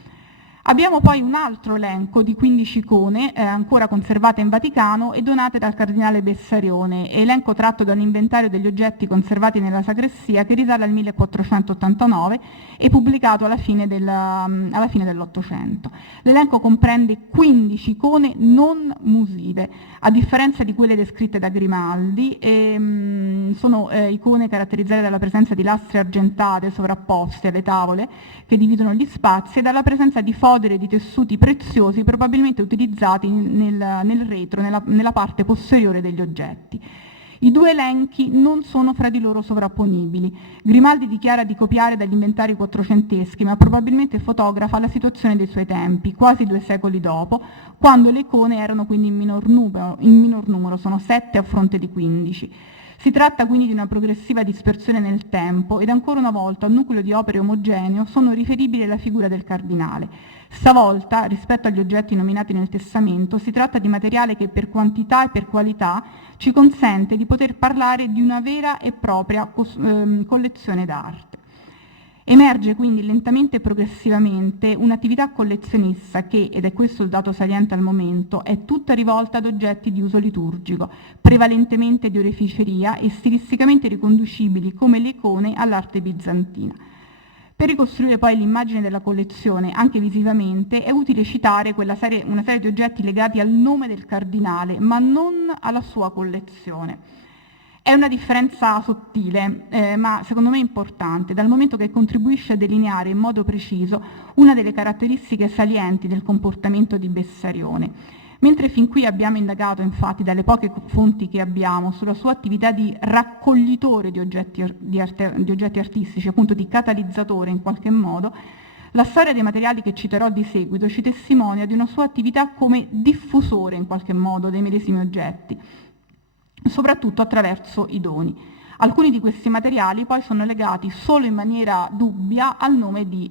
Abbiamo poi un altro elenco di 15 icone ancora conservate in Vaticano e donate dal cardinale Bessarione, elenco tratto da un inventario degli oggetti conservati nella sacrestia che risale al 1489 e pubblicato alla fine dell'Ottocento. L'elenco comprende 15 icone non musive, a differenza di quelle descritte da Grimaldi, sono icone caratterizzate dalla presenza di lastre argentate sovrapposte alle tavole che dividono gli spazi e dalla presenza di fodere di tessuti preziosi probabilmente utilizzati nel retro, nella parte posteriore degli oggetti. I 2 elenchi non sono fra di loro sovrapponibili. Grimaldi dichiara di copiare dagli inventari quattrocenteschi, ma probabilmente fotografa la situazione dei suoi tempi, quasi 2 secoli dopo, quando le icone erano quindi in minor numero, sono 7 a fronte di 15. Si tratta quindi di una progressiva dispersione nel tempo ed ancora una volta al nucleo di opere omogeneo sono riferibili alla figura del cardinale. Stavolta, rispetto agli oggetti nominati nel testamento, si tratta di materiale che per quantità e per qualità ci consente di poter parlare di una vera e propria collezione d'arte. Emerge quindi lentamente e progressivamente un'attività collezionista che, ed è questo il dato saliente al momento, è tutta rivolta ad oggetti di uso liturgico, prevalentemente di oreficeria e stilisticamente riconducibili come le icone all'arte bizantina. Per ricostruire poi l'immagine della collezione, anche visivamente, è utile citare una serie di oggetti legati al nome del cardinale, ma non alla sua collezione. È una differenza sottile, ma secondo me importante, dal momento che contribuisce a delineare in modo preciso una delle caratteristiche salienti del comportamento di Bessarione. Mentre fin qui abbiamo indagato, infatti, dalle poche fonti che abbiamo, sulla sua attività di raccoglitore di oggetti artistici, appunto di catalizzatore in qualche modo, la storia dei materiali che citerò di seguito ci testimonia di una sua attività come diffusore in qualche modo dei medesimi oggetti, soprattutto attraverso i doni. Alcuni di questi materiali poi sono legati solo in maniera dubbia al nome di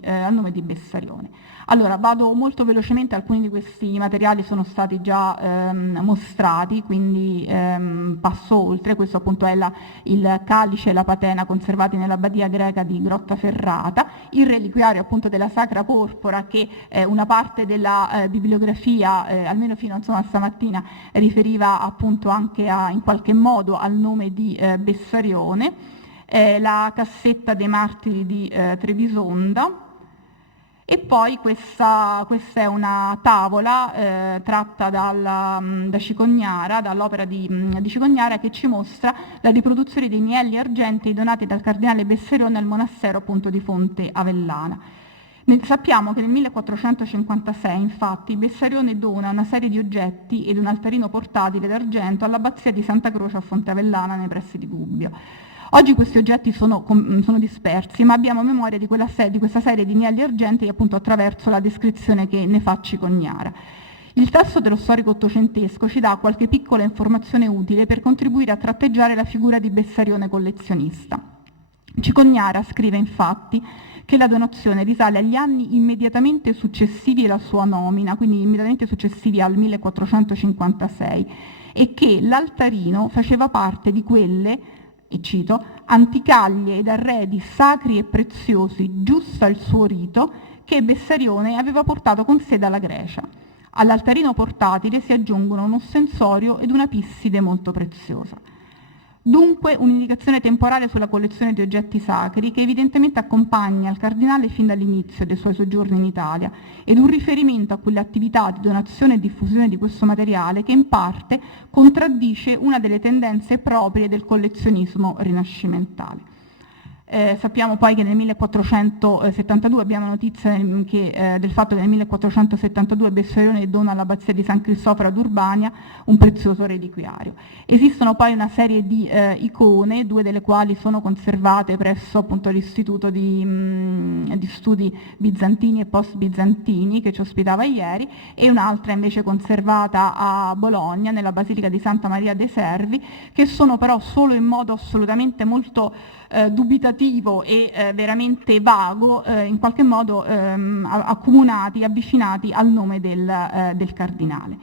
Bessarione. Allora, vado molto velocemente, alcuni di questi materiali sono stati già mostrati, quindi passo oltre. Questo appunto è il calice e la patena conservati nell'abbadia greca di Grottaferrata, il reliquiario appunto della Sacra Porpora, che una parte della bibliografia, almeno fino a stamattina, riferiva appunto anche in qualche modo al nome di Bessarione, la cassetta dei martiri di Trebisonda. E poi questa è una tavola tratta da Cicognara, dall'opera di Cicognara, che ci mostra la riproduzione dei nielli argentei donati dal cardinale Bessarione al monastero appunto di Fonte Avellana. Sappiamo che nel 1456 infatti Bessarione dona una serie di oggetti ed un altarino portatile d'argento all'abbazia di Santa Croce a Fonte Avellana nei pressi di Gubbio. Oggi questi oggetti sono dispersi, ma abbiamo memoria di questa serie di nielli argentei appunto attraverso la descrizione che ne fa Cicognara. Il testo dello storico ottocentesco ci dà qualche piccola informazione utile per contribuire a tratteggiare la figura di Bessarione collezionista. Cicognara scrive infatti che la donazione risale agli anni immediatamente successivi alla sua nomina, quindi immediatamente successivi al 1456, e che l'altarino faceva parte di quelle, e cito, anticaglie ed arredi sacri e preziosi, giusta il suo rito, che Bessarione aveva portato con sé dalla Grecia. All'altarino portatile si aggiungono un ossensorio ed una pisside molto preziosa. Dunque un'indicazione temporale sulla collezione di oggetti sacri che evidentemente accompagna il cardinale fin dall'inizio dei suoi soggiorni in Italia, ed un riferimento a quelle attività di donazione e diffusione di questo materiale che in parte contraddice una delle tendenze proprie del collezionismo rinascimentale. Sappiamo poi che nel 1472 abbiamo notizia del fatto che nel 1472 Bessarione dona all'abbazia di San Cristoforo ad Urbania un prezioso reliquiario. Esistono poi una serie di icone, due delle quali sono conservate presso appunto l'Istituto di Studi Bizantini e Post-Bizantini che ci ospitava ieri, e un'altra invece conservata a Bologna nella Basilica di Santa Maria dei Servi, che sono però solo in modo assolutamente molto dubitativo e veramente vago, in qualche modo accomunati, avvicinati al nome del cardinale.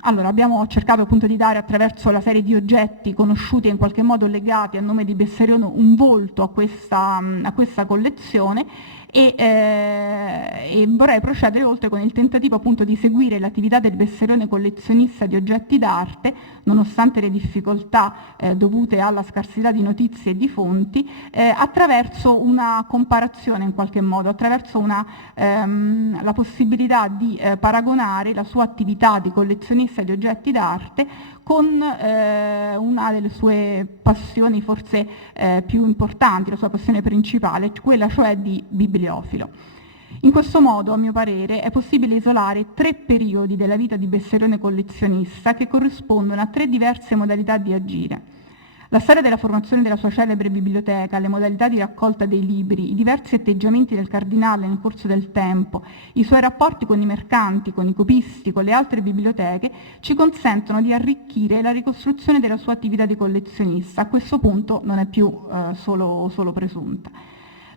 Allora, abbiamo cercato appunto di dare attraverso la serie di oggetti conosciuti e in qualche modo legati al nome di Bessarione un volto a questa collezione, e vorrei procedere oltre con il tentativo appunto di seguire l'attività del Bessarione collezionista di oggetti d'arte, nonostante le difficoltà dovute alla scarsità di notizie e di fonti, attraverso una comparazione in qualche modo, attraverso la possibilità di paragonare la sua attività di collezionista di oggetti d'arte con una delle sue passioni forse più importanti, la sua passione principale, quella cioè di bibliofilo. In questo modo, a mio parere, è possibile isolare 3 periodi della vita di Bessarione collezionista che corrispondono a 3 diverse modalità di agire. La storia della formazione della sua celebre biblioteca, le modalità di raccolta dei libri, i diversi atteggiamenti del cardinale nel corso del tempo, i suoi rapporti con i mercanti, con i copisti, con le altre biblioteche, ci consentono di arricchire la ricostruzione della sua attività di collezionista. A questo punto non è più solo presunta.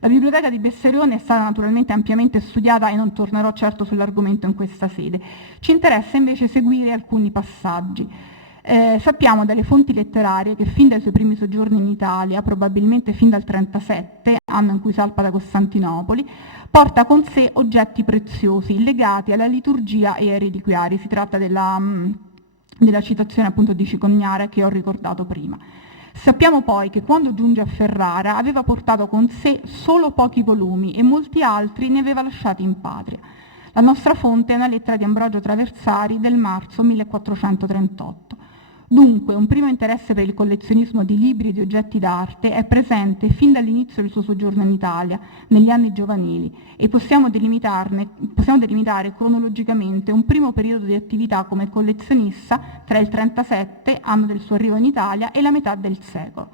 La biblioteca di Bessarione è stata naturalmente ampiamente studiata e non tornerò certo sull'argomento in questa sede. Ci interessa invece seguire alcuni passaggi. Sappiamo dalle fonti letterarie che fin dai suoi primi soggiorni in Italia, probabilmente fin dal 37, anno in cui salpa da Costantinopoli, porta con sé oggetti preziosi legati alla liturgia e ai reliquiari. Si tratta della citazione appunto di Cicognara che ho ricordato prima. Sappiamo poi che quando giunge a Ferrara aveva portato con sé solo pochi volumi e molti altri ne aveva lasciati in patria. La nostra fonte è una lettera di Ambrogio Traversari del marzo 1438. Dunque, un primo interesse per il collezionismo di libri e di oggetti d'arte è presente fin dall'inizio del suo soggiorno in Italia, negli anni giovanili, e possiamo delimitare cronologicamente un primo periodo di attività come collezionista tra il 37, anno del suo arrivo in Italia, e la metà del secolo.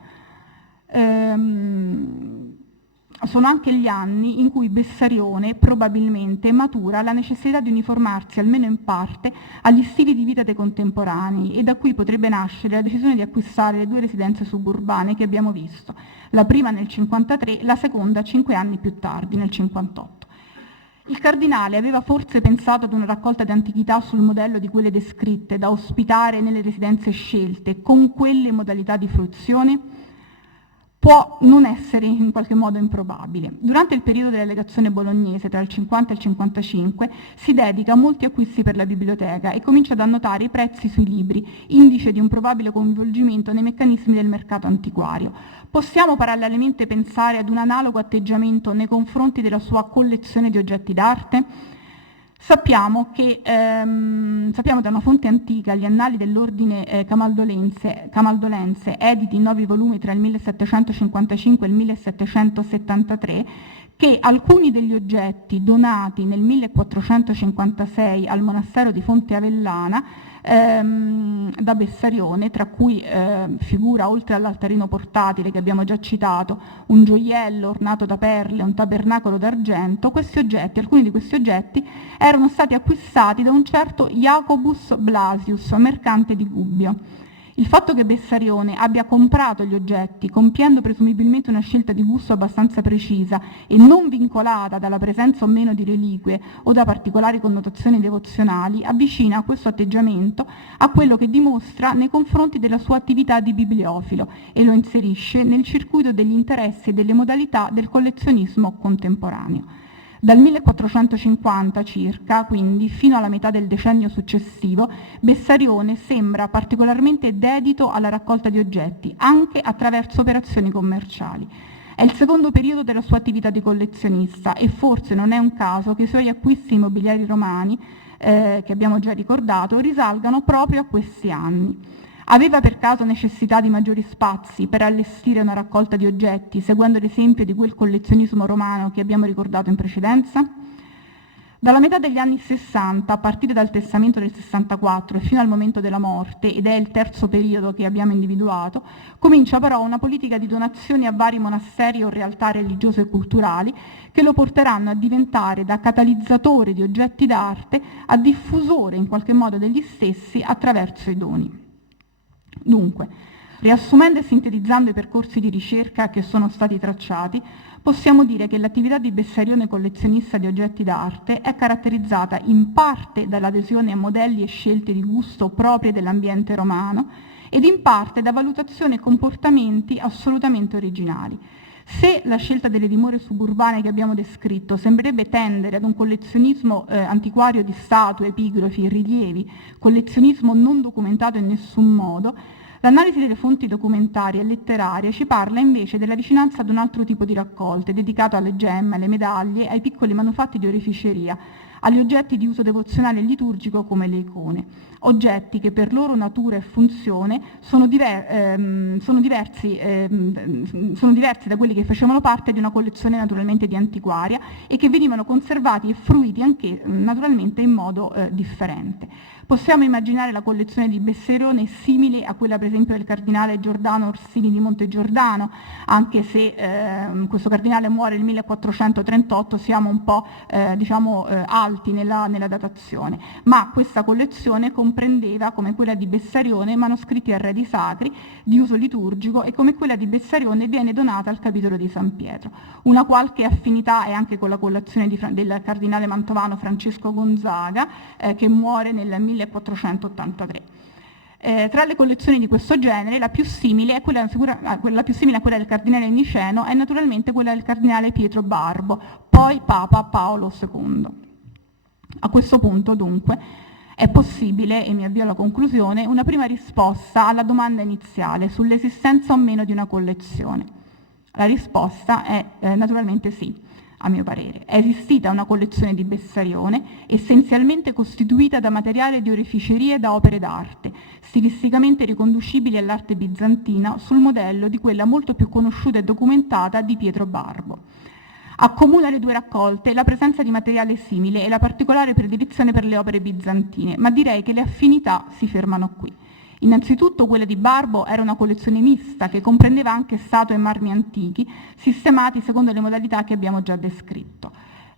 sono anche gli anni in cui Bessarione probabilmente matura la necessità di uniformarsi almeno in parte agli stili di vita dei contemporanei, e da qui potrebbe nascere la decisione di acquistare le 2 residenze suburbane che abbiamo visto, la prima nel 1953, la seconda 5 anni più tardi, nel 1958. Il cardinale aveva forse pensato ad una raccolta di antichità sul modello di quelle descritte, da ospitare nelle residenze scelte, con quelle modalità di fruizione? Può non essere in qualche modo improbabile. Durante il periodo della legazione bolognese, tra il 50 e il 55, si dedica a molti acquisti per la biblioteca e comincia ad annotare i prezzi sui libri, indice di un probabile coinvolgimento nei meccanismi del mercato antiquario. Possiamo parallelamente pensare ad un analogo atteggiamento nei confronti della sua collezione di oggetti d'arte? Sappiamo da una fonte antica, gli annali dell'ordine camaldolense, editi in 9 volumi tra il 1755 e il 1773, che alcuni degli oggetti donati nel 1456 al monastero di Fonte Avellana da Bessarione, tra cui figura, oltre all'altarino portatile che abbiamo già citato, un gioiello ornato da perle, un tabernacolo d'argento, alcuni di questi oggetti erano stati acquistati da un certo Jacobus Blasius, mercante di Gubbio. Il fatto che Bessarione abbia comprato gli oggetti, compiendo presumibilmente una scelta di gusto abbastanza precisa e non vincolata dalla presenza o meno di reliquie o da particolari connotazioni devozionali, avvicina questo atteggiamento a quello che dimostra nei confronti della sua attività di bibliofilo e lo inserisce nel circuito degli interessi e delle modalità del collezionismo contemporaneo. Dal 1450 circa, quindi fino alla metà del decennio successivo, Bessarione sembra particolarmente dedito alla raccolta di oggetti, anche attraverso operazioni commerciali. È il secondo periodo della sua attività di collezionista e forse non è un caso che i suoi acquisti immobiliari romani, che abbiamo già ricordato, risalgano proprio a questi anni. Aveva per caso necessità di maggiori spazi per allestire una raccolta di oggetti, seguendo l'esempio di quel collezionismo romano che abbiamo ricordato in precedenza? Dalla metà degli anni 60, a partire dal testamento del 64 e fino al momento della morte, ed è il terzo periodo che abbiamo individuato, comincia però una politica di donazioni a vari monasteri o realtà religiose e culturali che lo porteranno a diventare da catalizzatore di oggetti d'arte a diffusore in qualche modo degli stessi attraverso i doni. Dunque, riassumendo e sintetizzando i percorsi di ricerca che sono stati tracciati, possiamo dire che l'attività di Bessarione collezionista di oggetti d'arte è caratterizzata in parte dall'adesione a modelli e scelte di gusto proprie dell'ambiente romano ed in parte da valutazioni e comportamenti assolutamente originali. Se la scelta delle dimore suburbane che abbiamo descritto sembrerebbe tendere ad un collezionismo antiquario di statue, epigrafi e rilievi, collezionismo non documentato in nessun modo, l'analisi delle fonti documentarie e letterarie ci parla invece della vicinanza ad un altro tipo di raccolte, dedicato alle gemme, alle medaglie, ai piccoli manufatti di oreficeria, agli oggetti di uso devozionale e liturgico come le icone, oggetti che per loro natura e funzione sono diversi da quelli che facevano parte di una collezione naturalmente di antiquaria e che venivano conservati e fruiti anche naturalmente in modo differente. Possiamo immaginare la collezione di Bessarione simile a quella per esempio del cardinale Giordano Orsini di Montegiordano, anche se questo cardinale muore nel 1438, siamo un po' alti nella datazione, ma questa collezione comprendeva, come quella di Bessarione, manoscritti arredi sacri di uso liturgico e come quella di Bessarione viene donata al capitolo di San Pietro. Una qualche affinità è anche con la collezione del cardinale mantovano Francesco Gonzaga, che muore nel 1483. Tra le collezioni di questo genere, la più simile a quella del cardinale Niceno è naturalmente quella del cardinale Pietro Barbo, poi Papa Paolo II. A questo punto, dunque, è possibile, e mi avvio alla conclusione, una prima risposta alla domanda iniziale sull'esistenza o meno di una collezione. La risposta è naturalmente sì. A mio parere, è esistita una collezione di Bessarione essenzialmente costituita da materiale di oreficerie e da opere d'arte, stilisticamente riconducibili all'arte bizantina sul modello di quella molto più conosciuta e documentata di Pietro Barbo. Accomuna le 2 raccolte la presenza di materiale simile e la particolare predilezione per le opere bizantine, ma direi che le affinità si fermano qui. Innanzitutto quella di Barbo era una collezione mista che comprendeva anche statue e marmi antichi, sistemati secondo le modalità che abbiamo già descritto.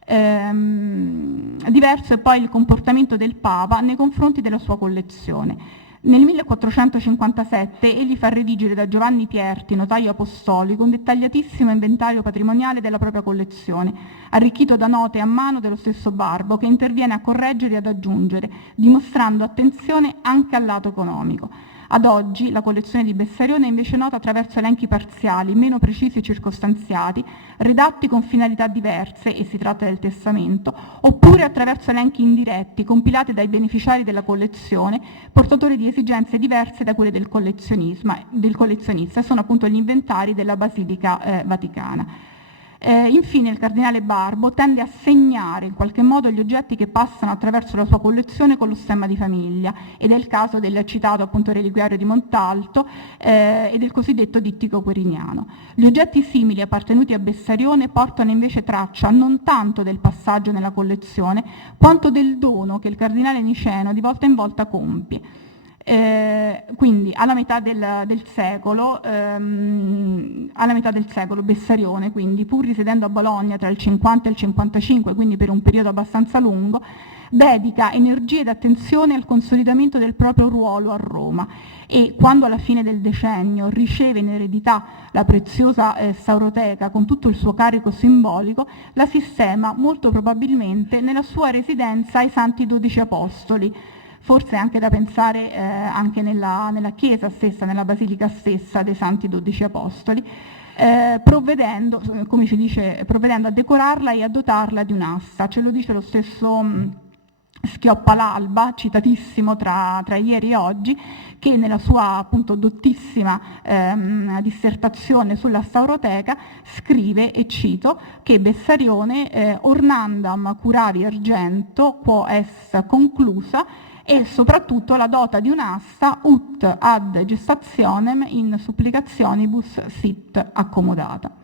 Diverso è poi il comportamento del Papa nei confronti della sua collezione. Nel 1457 egli fa redigere da Giovanni Pierti, notaio apostolico, un dettagliatissimo inventario patrimoniale della propria collezione, arricchito da note a mano dello stesso Barbo, che interviene a correggere e ad aggiungere, dimostrando attenzione anche al lato economico. Ad oggi la collezione di Bessarione è invece nota attraverso elenchi parziali, meno precisi e circostanziati, redatti con finalità diverse, e si tratta del testamento, oppure attraverso elenchi indiretti, compilati dai beneficiari della collezione, portatori di esigenze diverse da quelle del collezionista, sono appunto gli inventari della Basilica Vaticana. Infine il cardinale Barbo tende a segnare in qualche modo gli oggetti che passano attraverso la sua collezione con lo stemma di famiglia, ed è il caso del citato appunto reliquiario di Montalto e del cosiddetto dittico quiriniano. Gli oggetti simili appartenuti a Bessarione portano invece traccia non tanto del passaggio nella collezione quanto del dono che il cardinale niceno di volta in volta compie. Quindi alla metà del secolo Bessarione, quindi, pur risiedendo a Bologna tra il 50 e il 55, quindi per un periodo abbastanza lungo, dedica energie ed attenzione al consolidamento del proprio ruolo a Roma, e quando alla fine del decennio riceve in eredità la preziosa Sauroteca con tutto il suo carico simbolico, la sistema molto probabilmente nella sua residenza ai Santi 12 Apostoli. Forse è anche da pensare anche nella chiesa stessa, nella basilica stessa dei Santi 12 Apostoli, provvedendo, come ci dice, provvedendo a decorarla e a dotarla di un'asta. Ce lo dice lo stesso Schioppa l'Alba, citatissimo tra ieri e oggi, che nella sua appunto dottissima dissertazione sulla Sauroteca scrive, e cito, che Bessarione ornandam curavi argento quo es conclusa, e soprattutto la dota di un'asta ut ad gestationem in supplicationibus sit accomodata.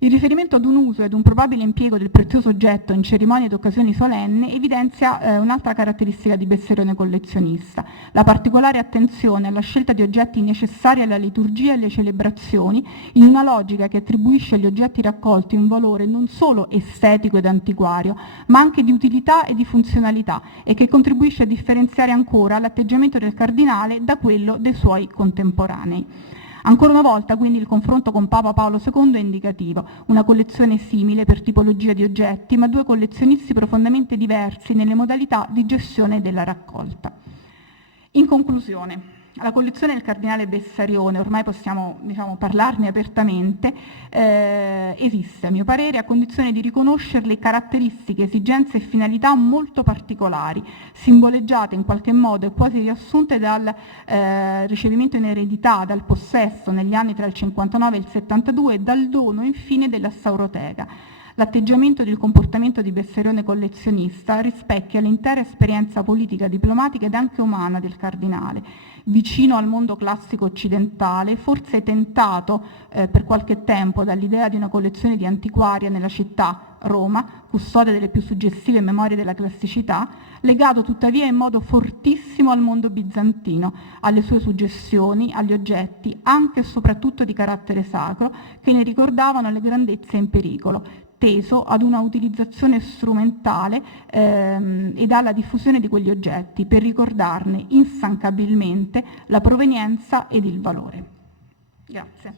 Il riferimento ad un uso ed un probabile impiego del prezioso oggetto in cerimonie ed occasioni solenni evidenzia un'altra caratteristica di Bessarione collezionista: la particolare attenzione alla scelta di oggetti necessari alla liturgia e alle celebrazioni, in una logica che attribuisce agli oggetti raccolti un valore non solo estetico ed antiquario, ma anche di utilità e di funzionalità, e che contribuisce a differenziare ancora l'atteggiamento del cardinale da quello dei suoi contemporanei. Ancora una volta, quindi, il confronto con Papa Paolo II è indicativo: una collezione simile per tipologia di oggetti, ma due collezionisti profondamente diversi nelle modalità di gestione della raccolta. In conclusione, la collezione del cardinale Bessarione, ormai possiamo parlarne apertamente, esiste a mio parere a condizione di riconoscerle caratteristiche, esigenze e finalità molto particolari, simboleggiate in qualche modo e quasi riassunte dal ricevimento in eredità, dal possesso negli anni tra il 59 e il 72 e dal dono infine della Sauroteca. L'atteggiamento ed il comportamento di Bessarione collezionista rispecchia l'intera esperienza politica, diplomatica ed anche umana del cardinale, vicino al mondo classico occidentale, forse tentato per qualche tempo dall'idea di una collezione di antiquaria nella città, Roma, custode delle più suggestive memorie della classicità, legato tuttavia in modo fortissimo al mondo bizantino, alle sue suggestioni, agli oggetti, anche e soprattutto di carattere sacro, che ne ricordavano le grandezze in pericolo, teso ad una utilizzazione strumentale ed alla diffusione di quegli oggetti per ricordarne instancabilmente la provenienza ed il valore. Grazie.